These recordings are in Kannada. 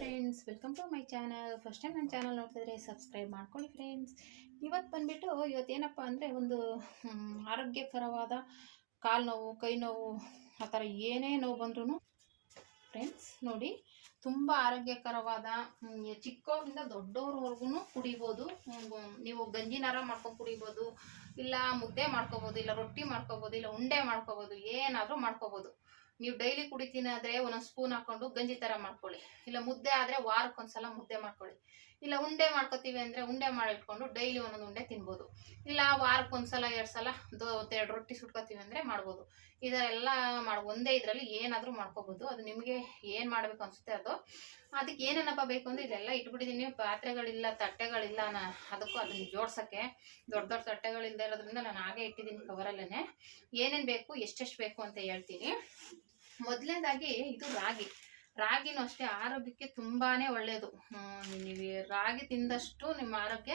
Friends welcome to my channel first time ನನ್ನ ಚಾನಲ್ ನೋಡ್ತಿದ್ರೆ ಸಬ್ಸ್ಕ್ರೈಬ್ ಮಾಡ್ಕೊಳ್ಳಿ ಫ್ರೆಂಡ್ಸ್ ಇವತ್ತು ಬಂದುಬಿಟ್ಟು ಇವತ್ತೇನಪ್ಪ ಅಂದರೆ ಒಂದು ಆರೋಗ್ಯಕರವಾದ ಕಾಲು ನೋವು, ಕೈ ನೋವು, ಆ ಥರ ಏನೇ ನೋವು ಬಂದ್ರೂ ಫ್ರೆಂಡ್ಸ್ ನೋಡಿ, ತುಂಬ ಆರೋಗ್ಯಕರವಾದ ಚಿಕ್ಕವರಿಂದ ದೊಡ್ಡವ್ರವರೆಗೂ ಕುಡಿಬೋದು. ನೀವು ಗಂಜಿನಾರ ಮಾಡ್ಕೊಂಡು ಕುಡಿಬೋದು. ಇಲ್ಲ ಮುದ್ದೆ ಮಾಡ್ಕೋಬೋದು, ಇಲ್ಲ ರೊಟ್ಟಿ ಮಾಡ್ಕೋಬೋದು, ಇಲ್ಲ ಉಂಡೆ ಮಾಡ್ಕೋಬೋದು, ಏನಾದರೂ ಮಾಡ್ಕೋಬೋದು. ನೀವು ಡೈಲಿ ಕುಡಿತೀನಿ ಆದರೆ ಒಂದೊಂದು ಸ್ಪೂನ್ ಹಾಕೊಂಡು ಗಂಜಿ ಥರ ಮಾಡ್ಕೊಳ್ಳಿ. ಇಲ್ಲ ಮುದ್ದೆ ಆದರೆ ವಾರಕ್ಕೊಂದ್ಸಲ ಮುದ್ದೆ ಮಾಡ್ಕೊಳ್ಳಿ. ಇಲ್ಲ ಉಂಡೆ ಮಾಡ್ಕೋತೀವಿ ಅಂದರೆ ಉಂಡೆ ಮಾಡಿಟ್ಕೊಂಡು ಡೈಲಿ ಒಂದೊಂದು ಉಂಡೆ ತಿನ್ಬೋದು. ಇಲ್ಲ ವಾರಕ್ಕೊಂದ್ಸಲ ಎರಡು ಸಲ ದೋ ಎರಡು ರೊಟ್ಟಿ ಸುಟ್ಕೋತೀವಿ ಅಂದರೆ ಮಾಡ್ಬೋದು. ಇದೆಲ್ಲ ಮಾಡಿ, ಒಂದೇ ಇದರಲ್ಲಿ ಏನಾದರೂ ಮಾಡ್ಕೋಬೋದು. ಅದು ನಿಮಗೆ ಏನು ಮಾಡಬೇಕು ಅನಿಸುತ್ತೆ ಅದು ಅದಕ್ಕೆ ಏನೇನಪ್ಪ ಬೇಕು ಅಂದರೆ ಇದೆಲ್ಲ ಇಟ್ಬಿಟ್ಟಿದ್ದೀನಿ ಪಾತ್ರೆಗಳಿಲ್ಲ, ತಟ್ಟೆಗಳಿಲ್ಲ. ನಾ ಅದಕ್ಕೂ ಅದನ್ನು ಜೋಡ್ಸೋಕ್ಕೆ ದೊಡ್ಡ ದೊಡ್ಡ ತಟ್ಟೆಗಳಿಲ್ಲದೆ ಇರೋದ್ರಿಂದ ನಾನು ಹಾಗೆ ಇಟ್ಟಿದ್ದೀನಿ ಕವರಲ್ಲೇ ಏನೇನು ಬೇಕು, ಎಷ್ಟೆಷ್ಟು ಬೇಕು ಅಂತ ಹೇಳ್ತೀನಿ. ಮೊದಲನೇದಾಗಿ ಇದು ರಾಗಿ. ರಾಗಿನೂ ಅಷ್ಟೇ, ಆರೋಗ್ಯಕ್ಕೆ ತುಂಬಾನೇ ಒಳ್ಳೆಯದು ನೀವು ರಾಗಿ ತಿಂದಷ್ಟು ನಿಮ್ಮ ಆರೋಗ್ಯ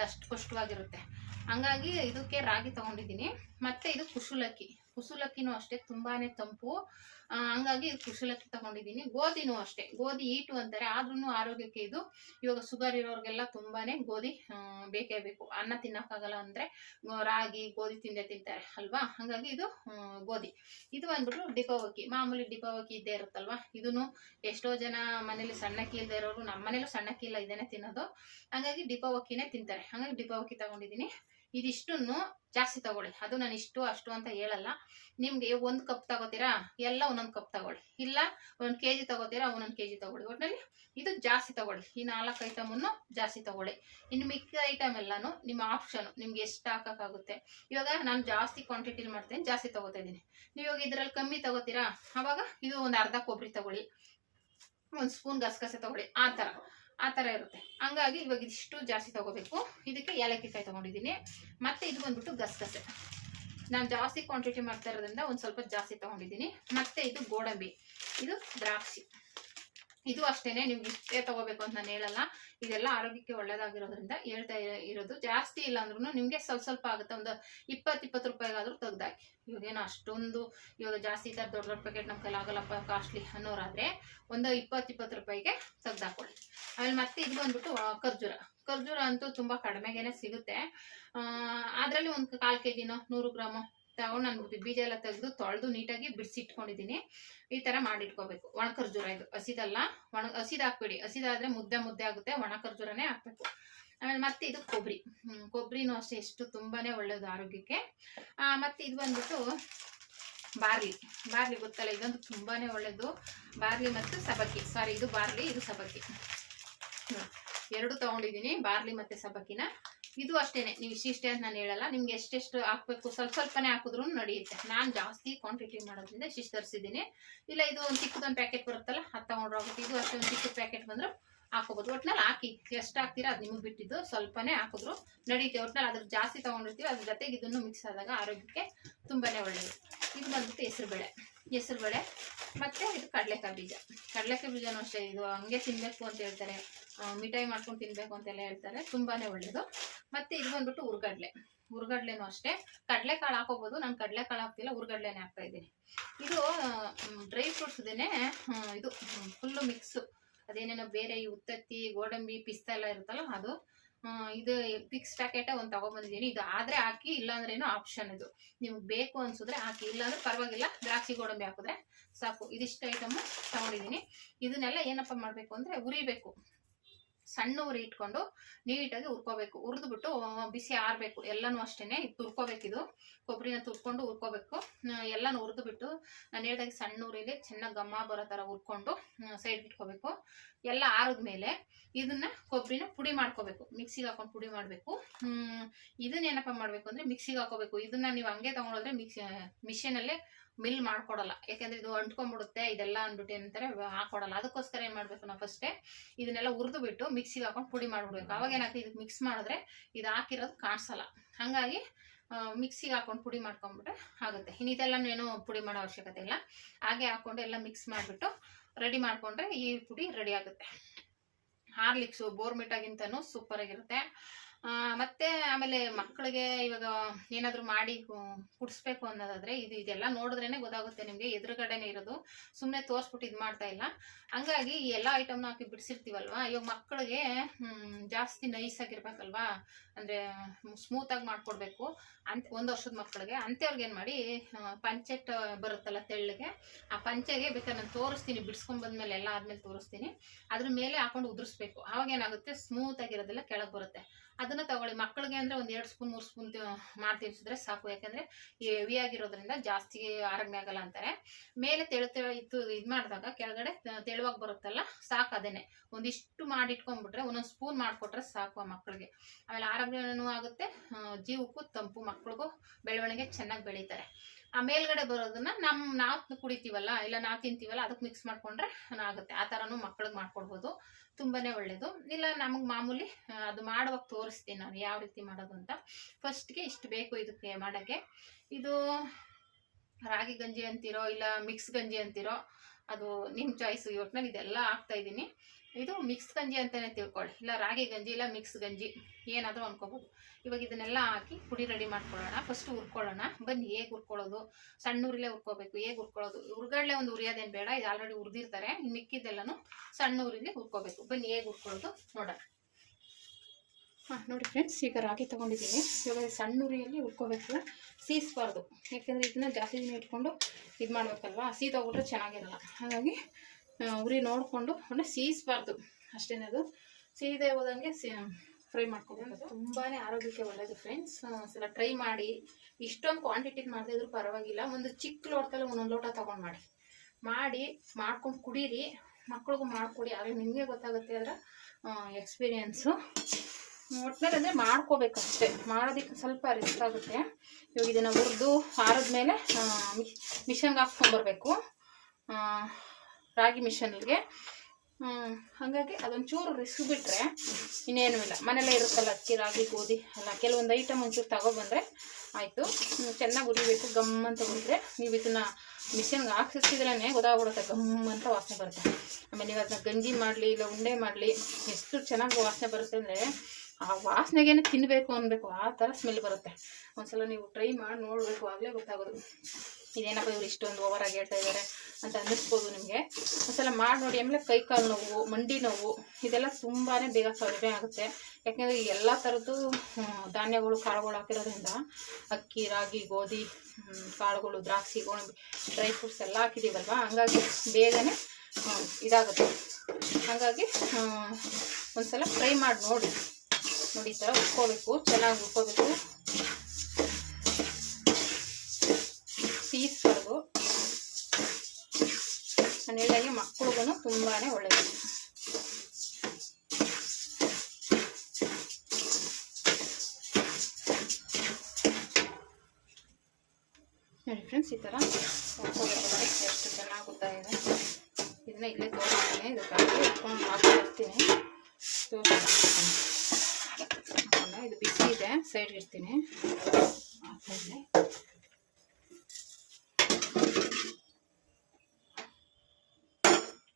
ದಷ್ಟಪುಷ್ಟವಾಗಿರುತ್ತೆ ಹಂಗಾಗಿ ಇದಕ್ಕೆ ರಾಗಿ ತಗೊಂಡಿದ್ದೀನಿ. ಮತ್ತೆ ಇದು ಕುಸುಲಕ್ಕಿ. ಕುಸುಲಕ್ಕಿನೂ ಅಷ್ಟೇ, ತುಂಬಾನೇ ತಂಪು. ಹಂಗಾಗಿ ಕುಶಲತೆ ತಗೊಂಡಿದ್ದೀನಿ. ಗೋಧಿನೂ ಅಷ್ಟೇ. ಗೋಧಿ ಈಟು ಅಂತಾರೆ ಆದ್ರೂ ಆರೋಗ್ಯಕ್ಕೆ ಇದು. ಇವಾಗ ಶುಗರ್ ಇರೋರಿಗೆಲ್ಲ ತುಂಬಾನೇ ಗೋಧಿ ಬೇಕೇ ಬೇಕು. ಅನ್ನ ತಿನ್ನಕ್ಕಾಗಲ್ಲ ಅಂದ್ರೆ ರಾಗಿ, ಗೋಧಿ ತಿಂದೆ ತಿಂತಾರೆ, ಅಲ್ವಾ? ಹಂಗಾಗಿ ಇದು ಗೋಧಿ. ಇದು ಬಂದ್ಬಿಟ್ಟು ಡಿಪೋವಕ್ಕಿ ಮಾಮೂಲಿ ಡಿಪೋವಕ್ಕಿ ಇದ್ದೇ ಇರುತ್ತಲ್ವಾ? ಇದನ್ನು ಎಷ್ಟೋ ಜನ ಮನೇಲಿ ಸಣ್ಣಕ್ಕಿ ಇಲ್ಲದೆ ಇರೋರು ನಮ್ಮ ಮನೇಲೂ ಸಣ್ಣಕ್ಕಿ ಇಲ್ಲ ಇದನ್ನೇ ತಿನ್ನೋದು. ಹಂಗಾಗಿ ಡಿಪೋವಕ್ಕಿನೇ ತಿಂತಾರೆ. ಹಂಗಾಗಿ ಡಿಪೋವಕ್ಕಿ ತಗೊಂಡಿದ್ದೀನಿ. ಇದಿಷ್ಟನ್ನು ಜಾಸ್ತಿ ತಗೊಳ್ಳಿ. ಅದು ನಾನು ಇಷ್ಟು, ಅಷ್ಟು ಅಂತ ಹೇಳಲ್ಲ. ನಿಮ್ಗೆ ಒಂದು ಕಪ್ ತಗೋತೀರಾ? ಎಲ್ಲ ಒಂದೊಂದು ಕಪ್ ತಗೊಳ್ಳಿ. ಇಲ್ಲ, ಒಂದು ಕೆ ಜಿ ತಗೋತೀರಾ? ಒಂದೊಂದು ಕೆ ಜಿ ತಗೊಳ್ಳಿ. ಒಟ್ಟಿನಲ್ಲಿ ಇದು ಜಾಸ್ತಿ ತಗೊಳ್ಳಿ. ಈ ನಾಲ್ಕು ಐಟಮನ್ನು ಜಾಸ್ತಿ ತಗೊಳ್ಳಿ. ಇನ್ನು ಮಿಕ್ಕ ಐಟಮ್ ಎಲ್ಲಾನು ನಿಮ್ಮ ಆಪ್ಷನ್ ನಿಮ್ಗೆ ಎಷ್ಟು ಹಾಕೋಕ್ಕಾಗುತ್ತೆ. ಇವಾಗ ನಾನು ಜಾಸ್ತಿ ಕ್ವಾಂಟಿಟಿಲಿ ಮಾಡ್ತೀನಿ, ಜಾಸ್ತಿ ತಗೋತಾ ಇದ್ದೀನಿ. ನೀವು ಇವಾಗ ಇದ್ರಲ್ಲಿ ಕಮ್ಮಿ ತಗೋತೀರಾ? ಅವಾಗ ಇದು ಒಂದು ಅರ್ಧ ಕೊಬ್ಬರಿ ತಗೊಳ್ಳಿ. ಒಂದು ಸ್ಪೂನ್ ಗಸಗಸೆ ತಗೊಳ್ಳಿ. ಆ ಥರ. ಆ ಥರ ಇರುತ್ತೆ. ಹಂಗಾಗಿ ಇವಾಗ ಇದಿಷ್ಟು ಜಾಸ್ತಿ ತಗೋಬೇಕು. ಇದಕ್ಕೆ ಏಲಕ್ಕಿಕಾಯಿ ತಗೊಂಡಿದ್ದೀನಿ. ಮತ್ತೆ ಇದು ಬಂದ್ಬಿಟ್ಟು ಗಸಗಸೆ. ನಾನು ಜಾಸ್ತಿ ಕ್ವಾಂಟಿಟಿ ಮಾಡ್ತಾ ಇರೋದ್ರಿಂದ ಒಂದು ಸ್ವಲ್ಪ ಜಾಸ್ತಿ ತೊಗೊಂಡಿದ್ದೀನಿ. ಮತ್ತೆ ಇದು ಗೋಡಂಬಿ. ಇದು ದ್ರಾಕ್ಷಿ. ಇದು ಅಷ್ಟೇನೆ ನೀವು ಇಷ್ಟೇ ತಗೋಬೇಕು ಅಂತ ನಾನು ಹೇಳಲ್ಲ. ಇದೆಲ್ಲ ಆರೋಗ್ಯಕ್ಕೆ ಒಳ್ಳೇದಾಗಿರೋದ್ರಿಂದ ಹೇಳ್ತಾ ಇರೋದು. ಜಾಸ್ತಿ ಇಲ್ಲ ಅಂದ್ರೂ ನಿಮಗೆ ಸ್ವಲ್ಪ ಸ್ವಲ್ಪ ಆಗುತ್ತೆ. ಒಂದು ಇಪ್ಪತ್ತು ಇಪ್ಪತ್ತು ರೂಪಾಯಿಗಾದ್ರೂ ತೆಗ್ದಾಕಿ. ಇವಾಗೇನು ಅಷ್ಟೊಂದು, ಇವಾಗ ಜಾಸ್ತಿ ಥರ ದೊಡ್ಡ ದೊಡ್ಡ ಪ್ಯಾಕೆಟ್ ನಮ್ಮ ಕೈಲಿ ಆಗಲ್ಲಪ್ಪ ಕಾಸ್ಟ್ಲಿ ಅನ್ನೋರಾದ್ರೆ ಒಂದು ಇಪ್ಪತ್ತು ಇಪ್ಪತ್ತು ರೂಪಾಯಿಗೆ ತೆಗ್ದಾಕೊಳ್ಳಿ. ಆಮೇಲೆ ಮತ್ತೆ ಇದು ಬಂದ್ಬಿಟ್ಟು ಖರ್ಜೂರ. ಖರ್ಜೂರ ಅಂತೂ ತುಂಬಾ ಕಡಿಮೆಗೇನೆ ಸಿಗುತ್ತೆ. ಅದರಲ್ಲಿ ಒಂದು ಕಾಲು ಕೆ ಜಿನೋ ನೂರು ಗ್ರಾಮು ತಗೊಂಡು ನಾನು ಬೀಜ ಎಲ್ಲ ತೆಗೆದು ತೊಳೆದು ನೀಟಾಗಿ ಬಿಡಿಸಿಟ್ಕೊಂಡಿದ್ದೀನಿ ಈ ಥರ ಮಾಡಿಟ್ಕೋಬೇಕು. ಒಣ ಖರ್ಜೂರ ಇದು ಹಸಿದಲ್ಲ, ಒಣ ಹಸಿದು ಹಾಕ್ಬೇಡಿ. ಹಸಿದಾದ್ರೆ ಮುದ್ದೆ ಮುದ್ದೆ ಆಗುತ್ತೆ ಒಣ ಖರ್ಜೂರನೇ ಹಾಕ್ಬೇಕು. ಆಮೇಲೆ ಮತ್ತೆ ಇದು ಕೊಬ್ಬರಿ ಕೊಬ್ಬರಿನೂ ಅಷ್ಟೇ, ಎಷ್ಟು ತುಂಬಾ ಒಳ್ಳೆಯದು ಆರೋಗ್ಯಕ್ಕೆ. ಮತ್ತೆ ಇದು ಬಂದ್ಬಿಟ್ಟು ಬಾರ್ಲಿ. ಬಾರ್ಲಿ ಗೊತ್ತಲ್ಲ, ಇದೊಂದು ತುಂಬಾ ಒಳ್ಳೆಯದು ಬಾರ್ಲಿ ಮತ್ತು ಸಬಕ್ಕಿ ಸಾರಿ ಇದು ಬಾರ್ಲಿ, ಇದು ಸಬಕ್ಕಿ ಎರಡು ತಗೊಂಡಿದ್ದೀನಿ ಬಾರ್ಲಿ ಮತ್ತು ಸಬಕ್ಕಿನ ಇದು ಅಷ್ಟೇನೆ. ನೀವು ಇಷ್ಟಿಷ್ಟೇ ನಾನು ಹೇಳಲ್ಲ. ನಿಮ್ಗೆ ಎಷ್ಟೆಷ್ಟು ಹಾಕ್ಬೇಕು? ಸ್ವಲ್ಪ ಸ್ವಲ್ಪನೇ ಹಾಕಿದ್ರು ನಡೆಯುತ್ತೆ ನಾನು ಜಾಸ್ತಿ ಕ್ವಾಂಟಿಟಿ ಮಾಡೋದ್ರಿಂದ ಇಷ್ಟಿಷ್ಟು ತರಿಸಿದ್ದೀನಿ. ಇಲ್ಲ, ಇದು ಒಂದು ಚಿಕ್ಕದೊಂದು ಪ್ಯಾಕೆಟ್ ಬರುತ್ತಲ್ಲ, ಅದು ತಗೊಂಡ್ರೋಗುತ್ತೆ ಇದು ಅಷ್ಟೇ, ಒಂದು ಚಿಕ್ಕ ಪ್ಯಾಕೆಟ್ ಬಂದರೂ ಹಾಕೋಬೋದು. ಒಟ್ನಲ್ಲಿ ಹಾಕಿ. ಎಷ್ಟು ಹಾಕ್ತೀರಾ ಅದು ನಿಮಗೆ ಬಿಟ್ಟಿದ್ದು. ಸ್ವಲ್ಪನೇ ಹಾಕಿದ್ರು ನಡೆಯುತ್ತೆ ಒಟ್ನಲ್ಲಿ ಅದ್ರ ಜಾಸ್ತಿ ತಗೊಂಡಿರ್ತೀವಿ. ಅದ್ರ ಜೊತೆಗೆ ಇದನ್ನು ಮಿಕ್ಸ್ ಆದಾಗ ಆರೋಗ್ಯಕ್ಕೆ ತುಂಬಾ ಒಳ್ಳೆಯದು ಇದು ಬಂದ್ಬಿಟ್ಟು ಹೆಸರುಬೇಳೆ. ಹೆಸರುಬೇಳೆ ಮತ್ತೆ ಇದು ಕಡಲೆಕಾಯಿ ಬೀಜ. ಕಡಲೆಕಾಯಿ ಬೀಜನೂ ಅಷ್ಟೇ. ಇದು ಹಂಗೆ ತಿನ್ನಬೇಕು ಅಂತ ಹೇಳ್ತಾರೆ. ಮಿಠಾಯಿ ಮಾಡ್ಕೊಂಡು ತಿನ್ಬೇಕು ಅಂತೆಲ್ಲ ಹೇಳ್ತಾರೆ. ತುಂಬಾನೇ ಒಳ್ಳೇದು. ಮತ್ತೆ ಇದು ಬಂದ್ಬಿಟ್ಟು ಉರ್ಗಡ್ಲೆ. ಉರ್ಗಡ್ಲೆನೂ ಅಷ್ಟೇ. ಕಡಲೆಕಾಳು ಹಾಕೋಬಹುದು ನಾನು ಕಡಲೆಕಾಳು ಹಾಕ್ತಿಲ್ಲ, ಉರ್ಗಡ್ಲೆನೇ ಹಾಕ್ತಾ ಇದ್ದೀನಿ. ಇದು ಡ್ರೈ ಫ್ರೂಟ್ಸ್ ಇದೇನೆ ಇದು ಫುಲ್ಲು ಮಿಕ್ಸು ಅದೇನೇನೋ ಬೇರೆ ಈ ಉತ್ತತ್ತಿ, ಗೋಡಂಬಿ, ಪಿಸ್ತ ಎಲ್ಲ ಇರುತ್ತಲ್ಲ ಅದು. ಇದು ಫಿಕ್ಸ್ ಪ್ಯಾಕೆಟ್ ಒಂದು ತಗೊಬಂದಿದ್ದೀನಿ. ಇದು ಆದ್ರೆ ಹಾಕಿ, ಇಲ್ಲಾಂದ್ರೇನು ಆಪ್ಷನ್ ಇದು ನಿಮ್ಗೆ ಬೇಕು ಅನ್ಸಿದ್ರೆ ಹಾಕಿ. ಇಲ್ಲಾಂದ್ರೆ ಪರವಾಗಿಲ್ಲ. ದ್ರಾಕ್ಷಿ, ಗೋಡಂಬಿ ಹಾಕಿದ್ರೆ ಸಾಕು. ಇದಿಷ್ಟು ಐಟಮ್ ತಗೊಂಡಿದ್ದೀನಿ. ಇದನ್ನೆಲ್ಲ ಏನಪ್ಪ ಮಾಡಬೇಕು ಅಂದ್ರೆ ಉರಿಬೇಕು ಸಣ್ಣ ಉರಿ ಇಟ್ಕೊಂಡು ನೀಟಾಗಿ ಹುರ್ಕೋಬೇಕು. ಹುರಿದ್ಬಿಟ್ಟು ಬಿಸಿ ಆರಬೇಕು. ಎಲ್ಲನೂ ಅಷ್ಟೇನೆ ಇದು ತುರ್ಕೋಬೇಕಿದು ಕೊಬ್ಬರಿನ ತುರ್ಕೊಂಡು ಹುರ್ಕೋಬೇಕು. ಎಲ್ಲನೂ ಹುರಿದು ಬಿಟ್ಟು ನಾನು ಹೇಳ್ದಾಗ ಸಣ್ಣ ಉರಿಲಿ ಚೆನ್ನಾಗಿ ಗಮ್ಮ ಬರೋ ಥರ ಹುರ್ಕೊಂಡು ಸೈಡ್ ಇಟ್ಕೋಬೇಕು. ಎಲ್ಲ ಆರಿದ್ಮೇಲೆ ಇದನ್ನ ಕೊಬ್ಬರಿನ ಪುಡಿ ಮಾಡ್ಕೋಬೇಕು. ಮಿಕ್ಸಿಗೆ ಹಾಕೊಂಡು ಪುಡಿ ಮಾಡಬೇಕು. ಇದನ್ನ ಏನಪ್ಪ ಮಾಡಬೇಕು ಅಂದ್ರೆ ಮಿಕ್ಸಿಗೆ ಹಾಕೋಬೇಕು. ಇದನ್ನ ನೀವು ಹಂಗೆ ತಗೊಂಡೋದ್ರೆ ಮಿಕ್ಸಿ ಮಿಷಿನಲ್ಲೇ ಮಿಲ್ ಮಾಡ್ಕೊಡಲ್ಲ. ಯಾಕೆಂದ್ರೆ ಇದು ಅಂಟ್ಕೊಂಡ್ಬಿಡುತ್ತೆ ಇದೆಲ್ಲ ಅಂದ್ಬಿಟ್ಟು ಏನಂತಾರೆ ಹಾಕೊಡಲ್ಲ. ಅದಕ್ಕೋಸ್ಕರ ಏನು ಮಾಡಬೇಕು ನಾವು ಫಸ್ಟೇ ಇದನ್ನೆಲ್ಲ ಹುರಿದು ಬಿಟ್ಟು ಮಿಕ್ಸಿಗೆ ಹಾಕೊಂಡು ಪುಡಿ ಮಾಡ್ಬಿಡ್ಬೇಕು. ಅವಾಗ ಏನಾಗ್ತದೆ ಇದಕ್ಕೆ ಮಿಕ್ಸ್ ಮಾಡಿದ್ರೆ ಇದು ಹಾಕಿರೋದು ಕಾಣಿಸಲ್ಲ. ಹಾಗಾಗಿ ಮಿಕ್ಸಿಗೆ ಹಾಕೊಂಡು ಪುಡಿ ಮಾಡ್ಕೊಂಡ್ಬಿಟ್ರೆ ಆಗುತ್ತೆ. ಇನ್ನು ಏನು ಪುಡಿ ಮಾಡೋ ಅವಶ್ಯಕತೆ ಇಲ್ಲ. ಹಾಗೆ ಹಾಕೊಂಡು ಎಲ್ಲ ಮಿಕ್ಸ್ ಮಾಡಿಬಿಟ್ಟು ರೆಡಿ ಮಾಡಿಕೊಂಡ್ರೆ ಈ ಪುಡಿ ರೆಡಿ ಆಗುತ್ತೆ. ಹಾರ್ಲಿಕ್ಸು ಬೋರ್ಮಿಟಾಗಿಂತನೂ ಸೂಪರ್ ಆಗಿರುತ್ತೆ. ಆ, ಮತ್ತೆ ಆಮೇಲೆ ಮಕ್ಕಳಿಗೆ ಇವಾಗ ಏನಾದರೂ ಮಾಡಿ ಕುಡಿಸ್ಬೇಕು ಅನ್ನೋದಾದ್ರೆ ಇದು ಇದೆಲ್ಲ ನೋಡಿದ್ರೇನೆ ಗೊತ್ತಾಗುತ್ತೆ ನಿಮಗೆ. ಎದುರುಗಡೆನೆ ಇರೋದು. ಸುಮ್ಮನೆ ತೋರಿಸ್ಬಿಟ್ಟು ಇದು ಮಾಡ್ತಾ ಇಲ್ಲ. ಹಂಗಾಗಿ ಈ ಎಲ್ಲ ಐಟಮ್ನ ಹಾಕಿ ಬಿಡಿಸಿರ್ತೀವಲ್ವಾ? ಇವಾಗ ಮಕ್ಕಳಿಗೆ ಜಾಸ್ತಿ ನೈಸ್ ಆಗಿರ್ಬೇಕಲ್ವಾ? ಅಂದರೆ ಸ್ಮೂತಾಗಿ ಮಾಡ್ಕೊಡ್ಬೇಕು. ಅಂತ, ಒಂದು ವರ್ಷದ ಮಕ್ಕಳಿಗೆ. ಅಂಥವ್ರಿಗೆ ಏನು ಮಾಡಿ ಪಂಚೆಟ್ ಬರುತ್ತಲ್ಲ ತೆಳ್ಳಗೆ, ಆ ಪಂಚೆಗೆ ಬೇಕಾದ್ರೆ ನಾನು ತೋರಿಸ್ತೀನಿ. ಬಿಡಿಸ್ಕೊಂಡ್ ಬಂದ್ಮೇಲೆ ಎಲ್ಲ ಆದ್ಮೇಲೆ ತೋರಿಸ್ತೀನಿ. ಅದ್ರ ಮೇಲೆ ಹಾಕೊಂಡು ಉದುರಿಸ್ಬೇಕು. ಅವಾಗ ಏನಾಗುತ್ತೆ? ಸ್ಮೂತ್ ಆಗಿರೋದೆಲ್ಲ ಕೆಳಗೆ ಬರುತ್ತೆ. ಅದನ್ನ ತಗೊಳ್ಳಿ. ಮಕ್ಕಳಿಗೆ ಅಂದ್ರೆ ಒಂದ್ ಎರಡು ಸ್ಪೂನ್, ಮೂರು ಸ್ಪೂನ್ ಮಾಡಿ ತಿನ್ಸಿದ್ರೆ ಸಾಕು. ಯಾಕಂದ್ರೆ ಹೆವಿ ಆಗಿರೋದ್ರಿಂದ ಜಾಸ್ತಿ ಆರೋಗ್ಯ ಆಗಲ್ಲ ಅಂತಾರೆ. ಮೇಲೆ ತೆಳು ಇತ್ತು, ಇದು ಮಾಡಿದಾಗ ಕೆಳಗಡೆ ತೆಳುವಾಗಿ ಬರುತ್ತಲ್ಲ, ಸಾಕು ಅದೇನೆ ಒಂದಿಷ್ಟು ಮಾಡಿ ಇಟ್ಕೊಂಡ್ಬಿಟ್ರೆ ಒಂದೊಂದು ಸ್ಪೂನ್ ಮಾಡಿಕೊಟ್ರೆ ಸಾಕು ಆ ಮಕ್ಕಳಿಗೆ. ಆಮೇಲೆ ಆರೋಗ್ಯನೂ ಆಗುತ್ತೆ. ಜೀವಕ್ಕೂ, ತಂಪು ಮಕ್ಕಳಿಗೂ ಬೆಳವಣಿಗೆ ಚೆನ್ನಾಗಿ ಬೆಳೀತಾರೆ. ಆ ಮೇಲ್ಗಡೆ ಬರೋದನ್ನ ನಮ್, ನಾವು ಕುಡಿತೀವಲ್ಲ, ಇಲ್ಲ ನಾವು ತಿಂತೀವಲ್ಲ ಅದಕ್ಕೆ ಮಿಕ್ಸ್ ಮಾಡ್ಕೊಂಡ್ರೆ ಆಗುತ್ತೆ ಆ ಥರನೂ ಮಕ್ಕಳಿಗೆ ಮಾಡ್ಕೊಡ್ಬೋದು. ತುಂಬಾನೇ ಒಳ್ಳೇದು. ಇಲ್ಲ, ನಮಗೆ ಮಾಮೂಲಿ ಅದು ಮಾಡುವಾಗ ತೋರಿಸ್ತೀನಿ ನಾನು ಯಾವ ರೀತಿ ಮಾಡೋದು ಅಂತ. ಫಸ್ಟ್ಗೆ ಇಷ್ಟು ಬೇಕು ಇದಕ್ಕೆ ಮಾಡೋಕ್ಕೆ. ಇದು ರಾಗಿ ಗಂಜಿ ಅಂತಿರೋ, ಇಲ್ಲ ಮಿಕ್ಸ್ ಗಂಜಿ ಅಂತಿರೋ, ಅದು ನಿಮ್ಮ ಚಾಯ್ಸ್ ನಾನು ಇದೆಲ್ಲ ಹಾಕ್ತಾ ಇದ್ದೀನಿ. ಇದು ಮಿಕ್ಸ್ ಗಂಜಿ ಅಂತಾನೆ ತಿಳ್ಕೊಳ್ಳಿ ಇಲ್ಲ ರಾಗಿ ಗಂಜಿ, ಇಲ್ಲ ಮಿಕ್ಸ್ ಗಂಜಿ, ಏನಾದರೂ ಅನ್ಕೋಬೋದು. ಇವಾಗ ಇದನ್ನೆಲ್ಲ ಹಾಕಿ ಪುಡಿ ರೆಡಿ ಮಾಡ್ಕೊಳ್ಳೋಣ. ಫಸ್ಟ್ ಹುರ್ಕೊಳ್ಳೋಣ. ಬನ್ನಿ, ಹೇಗೆ ಹುರ್ಕೊಳ್ಳೋದು? ಸಣ್ಣ ಉರಿಲೇ ಹುರ್ಕೋಬೇಕು. ಹೇಗೆ ಹುರ್ಕೊಳ್ಳೋದು? ಹುರ್ಗಡ್ಲೆ ಒಂದು ಉರಿಯೋದೇನು ಬೇಡ. ಇದು ಆಲ್ರೆಡಿ ಹುರಿದಿರ್ತಾರೆ ಮಿಕ್ಕಿದ್ದೆಲ್ಲನೂ ಸಣ್ಣ ಉರಿಲಿ ಹುರ್ಕೋಬೇಕು. ಬನ್ನಿ, ಹೇಗೆ ಹುರ್ಕೊಳ್ಳೋದು ನೋಡೋಣ. ಹಾಂ, ನೋಡಿ ಫ್ರೆಂಡ್ಸ್ ಈಗ ರಾಗಿ ತೊಗೊಂಡಿದ್ದೀನಿ ಇವಾಗ ಸಣ್ಣ ಉರಿಯಲ್ಲಿ ಹುರ್ಕೋಬೇಕು. ಸೀಸ್ಬಾರ್ದು. ಯಾಕೆಂದರೆ ಇದನ್ನ ಜಾಸ್ತಿ ದಿನ ಇಟ್ಕೊಂಡು ಇದು ಮಾಡಬೇಕಲ್ವಾ ಹಸಿ ತಗೊಟ್ರೆ ಚೆನ್ನಾಗಿರಲ್ಲ. ಹಾಗಾಗಿ ಉರಿ ನೋಡಿಕೊಂಡು ಒಳ್ಳೆ ಸೀಸ್ಬಾರ್ದು, ಅಷ್ಟೇನದು. ಅದು ಸೀದೆ ಹೋದಂಗೆ ಸಿ, ಫ್ರೈ ಮಾಡ್ಕೊಬೇಕು. ತುಂಬಾ ಆರೋಗ್ಯಕ್ಕೆ ಒಳ್ಳೆಯದು ಫ್ರೆಂಡ್ಸ್ ಸಲ ಟ್ರೈ ಮಾಡಿ. ಇಷ್ಟೊಂದು ಕ್ವಾಂಟಿಟಿ ಮಾಡದೇ ಇದ್ರೂ ಪರವಾಗಿಲ್ಲ. ಒಂದು ಚಿಕ್ಕ ಲೋಟದಲ್ಲಿ ಒಂದೊಂದು ಲೋಟ ತೊಗೊಂಡು ಮಾಡಿ. ಮಾಡಿ, ಮಾಡ್ಕೊಂಡು ಕುಡೀರಿ. ಮಕ್ಳಿಗೂ ಮಾಡಿಕೊಡಿ. ಆದರೆ ನಿಮಗೆ ಗೊತ್ತಾಗುತ್ತೆ ಅದರ ಎಕ್ಸ್ಪೀರಿಯೆನ್ಸು ಒಟ್ಟಿನಲ್ಲಿ ಅಂದರೆ ಮಾಡ್ಕೋಬೇಕಷ್ಟೇ ಮಾಡೋದಕ್ಕೆ ಸ್ವಲ್ಪ ರಿಸ್ಕ್ ಆಗುತ್ತೆ. ಇವಾಗ ಇದನ್ನು ಹುರಿದು, ಆರಿದ್ಮೇಲೆ ಮಿಷನ್ಗೆ ಹಾಕ್ಕೊಂಡ್ಬರ್ಬೇಕು ರಾಗಿ ಮಿಷನ್ಗೆ. ಹಾಗಾಗಿ ಅದೊಂಚೂರು ರಿಸ್ಕ್ ಬಿಟ್ಟರೆ ಇನ್ನೇನು ಇಲ್ಲ. ಮನೇಲೇ ಇರುತ್ತಲ್ಲ ಅಕ್ಕಿ, ರಾಗಿ, ಗೋಧಿ ಅಲ್ಲ ಕೆಲವೊಂದು ಐಟಮ್ ಒಂಚೂರು ತಗೊಬಂದರೆ ಆಯಿತು. ಚೆನ್ನಾಗಿ ಉರಿಬೇಕು, ಗಮ್ ಅಂತ ಉರಿದ್ರೆ ನೀವು ಇದನ್ನ ಮಿಷನ್ಗೆ ಹಾಕ್ಸಿದ್ರೇ ಗೊತ್ತಾಗ್ಬಿಡುತ್ತೆ, ಗಮ್ ಅಂತ ವಾಸನೆ ಬರುತ್ತೆ. ಆಮೇಲೆ ನೀವು ಅದನ್ನ ಗಂಜಿ ಮಾಡಲಿ, ಇಲ್ಲ ಉಂಡೆ ಮಾಡಲಿ, ಎಷ್ಟು ಚೆನ್ನಾಗಿ ವಾಸನೆ ಬರುತ್ತೆ ಅಂದರೆ ಆ ವಾಸನೆಗೇನೆ ತಿನ್ನಬೇಕು ಅನ್ಬೇಕು, ಆ ಥರ ಸ್ಮೆಲ್ ಬರುತ್ತೆ. ಒಂದ್ಸಲ ನೀವು ಟ್ರೈ ಮಾಡಿ ನೋಡಬೇಕು, ಆಗಲೇ ಗೊತ್ತಾಗೋದು. ಇದೇನಪ್ಪ ಇವ್ರು ಇಷ್ಟೊಂದು ಓವರ್ ಆಗಿ ಹೇಳ್ತಾ ಇದ್ದಾರೆ ಅಂತ ಅನ್ನಿಸ್ಬೋದು ನಿಮಗೆ. ಒಂದ್ಸಲ ಮಾಡಿ ನೋಡಿ, ಆಮೇಲೆ ಕೈ ಕಾಲು ನೋವು, ಮಂಡಿ ನೋವು, ಇದೆಲ್ಲ ತುಂಬಾ ಬೇಗ ಕಡಿಮೆ ಆಗುತ್ತೆ. ಯಾಕೆಂದರೆ ಎಲ್ಲ ಥರದ್ದು ಧಾನ್ಯಗಳು, ಕಾಳುಗಳು ಹಾಕಿರೋದ್ರಿಂದ ಅಕ್ಕಿ, ರಾಗಿ, ಗೋಧಿ ಕಾಳುಗಳು, ದ್ರಾಕ್ಷಿ ಗೋಣಿ ಡ್ರೈ ಫ್ರೂಟ್ಸ್ ಎಲ್ಲ ಹಾಕಿದ್ದೀವಲ್ವ ಹಂಗಾಗಿ ಬೇಗನೆ ಇದಾಗುತ್ತೆ. ಹಾಗಾಗಿ ಒಂದ್ಸಲ ಫ್ರೈ ಮಾಡಿ ನೋಡಿ. ನೋಡಿ ಈ ಥರ ಉಟ್ಕೋಬೇಕು ಚೆನ್ನಾಗಿ ಉಟ್ಕೋಬೇಕು ಸೀಸ್ಬಾರ್ದು ನಾನು ಮಕ್ಳಿಗೂ ತುಂಬಾ ಒಳ್ಳೆಯದು ನೋಡಿ ಫ್ರೆಂಡ್ಸ್, ಈ ಥರ ಎಷ್ಟು ಚೆನ್ನಾಗಿ ಇದೆ ಇದನ್ನ ಇಲ್ಲೇ ತೋರಿಸ್ತೀನಿ ಇದಕ್ಕಾಗಿ ಇಟ್ಕೊಂಡು ಹಾಕಿರ್ತೀನಿ ತೋರಿಸ್ತೀನಿ. ಇದು ಬಿಸಿ ಇದೆ ಸೈಡ್ ಇಡ್ತೀನಿ ಆದ್ಮೇಲೆ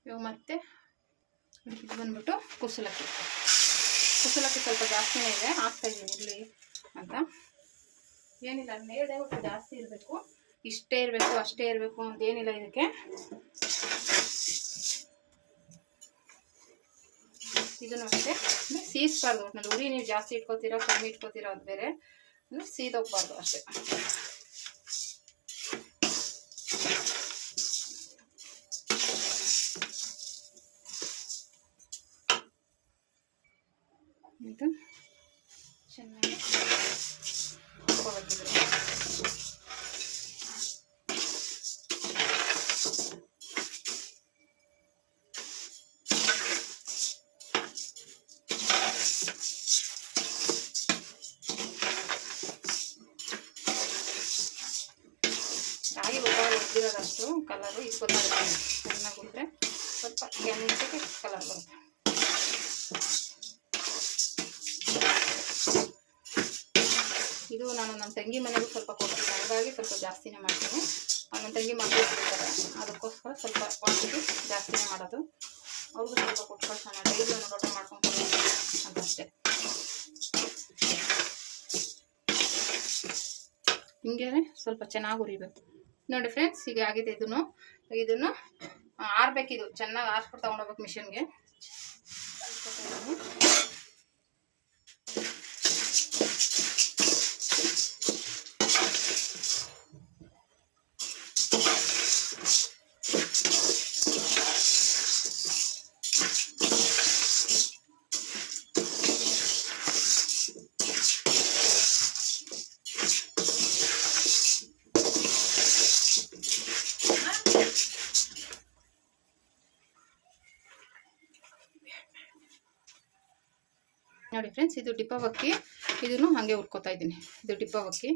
ಇವಾಗ ಮತ್ತೆ ಇದು ಬಂದ್ಬಿಟ್ಟು ಕುಸಲಕ್ಕಿ ಕುಸಲಕ್ಕಿ ಸ್ವಲ್ಪ ಜಾಸ್ತಿನೇ ಇದೆ, ಹಾಕ್ತಾ ಇದ್ದೀನಿ ಇಲ್ಲಿ ಅಂತ. ಏನಿಲ್ಲ ಹೇಳಿದೆ ಒಟ್ಟು ಜಾಸ್ತಿ ಇರಬೇಕು. ಇಷ್ಟೇ ಇರಬೇಕು, ಅಷ್ಟೇ ಇರಬೇಕು ಅಂತ ಏನಿಲ್ಲ ಇದಕ್ಕೆ. ಇದನ್ನು ಅಷ್ಟೇ. ಸೀಸ್ಬಾರ್ದು ಒಟ್ಟಿನಲ್ಲಿ ಉರಿ ನೀವು ಜಾಸ್ತಿ ಇಟ್ಕೋತೀರೋ, ಕಮ್ಮಿ ಇಟ್ಕೋತೀರೋ ಅದು ಬೇರೆ. ಸೀದೋಗ್ಬಾರ್ದು ಅಷ್ಟೇ. ಕಲರು ಈಗ ಚೆನ್ನಾಗಿ ಉರಿದ್ರೆ ಸ್ವಲ್ಪ ಎಂಟಕ್ಕೆ ಕಲರ್ ಬರುತ್ತೆ. ಇದು ನಾನು ನಮ್ಮ ತಂಗಿ ಮನೆಗೂ ಸ್ವಲ್ಪ ಕೊಡ್ತೀನಿ ಹಾಗಾಗಿ ಸ್ವಲ್ಪ ಜಾಸ್ತಿನೇ ಮಾಡ್ತೀನಿ. ನನ್ನ ತಂಗಿ ಮಕ್ಕಳು ಕೊಡ್ತಾರೆ. ಅದಕ್ಕೋಸ್ಕರ ಸ್ವಲ್ಪ ಕ್ವಾಂಟಿಟಿ ಜಾಸ್ತಿನೇ ಮಾಡೋದು. ಅವ್ರಿಗೂ ಸ್ವಲ್ಪ ಕೊಟ್ಕೊಂಡು ನಾನು ಡೈಲಿ ಒಂದು ಲೋಟ ಮಾಡ್ಕೊಂಡು ಅಷ್ಟೇ ಹಿಂಗೇನೆ ಸ್ವಲ್ಪ ಚೆನ್ನಾಗಿ ಉರಿಬೇಕು ನೋಡಿ ಫ್ರೆಂಡ್ಸ್ ಈಗ ಆಗಿದೆ ಇದನ್ನು. ಇದನ್ನು ಆರ್ಬೇಕಿದು. ಚೆನ್ನಾಗಿ ಆರಿಸ್ಬಿಟ್ಟು ತಗೊಂಡೋಗ್ಬೇಕು ಮಿಷನ್ಗೆ ಫ್ರೆಂಡ್ಸ್ ಇದು ಡಿಪ್ಪವಕ್ಕಿ ಇದನ್ನು ಹಾಗೆ ಹುರ್ಕೋತಾ ಇದ್ದೀನಿ. ಇದು ಡಿಪ್ಪವಕ್ಕಿ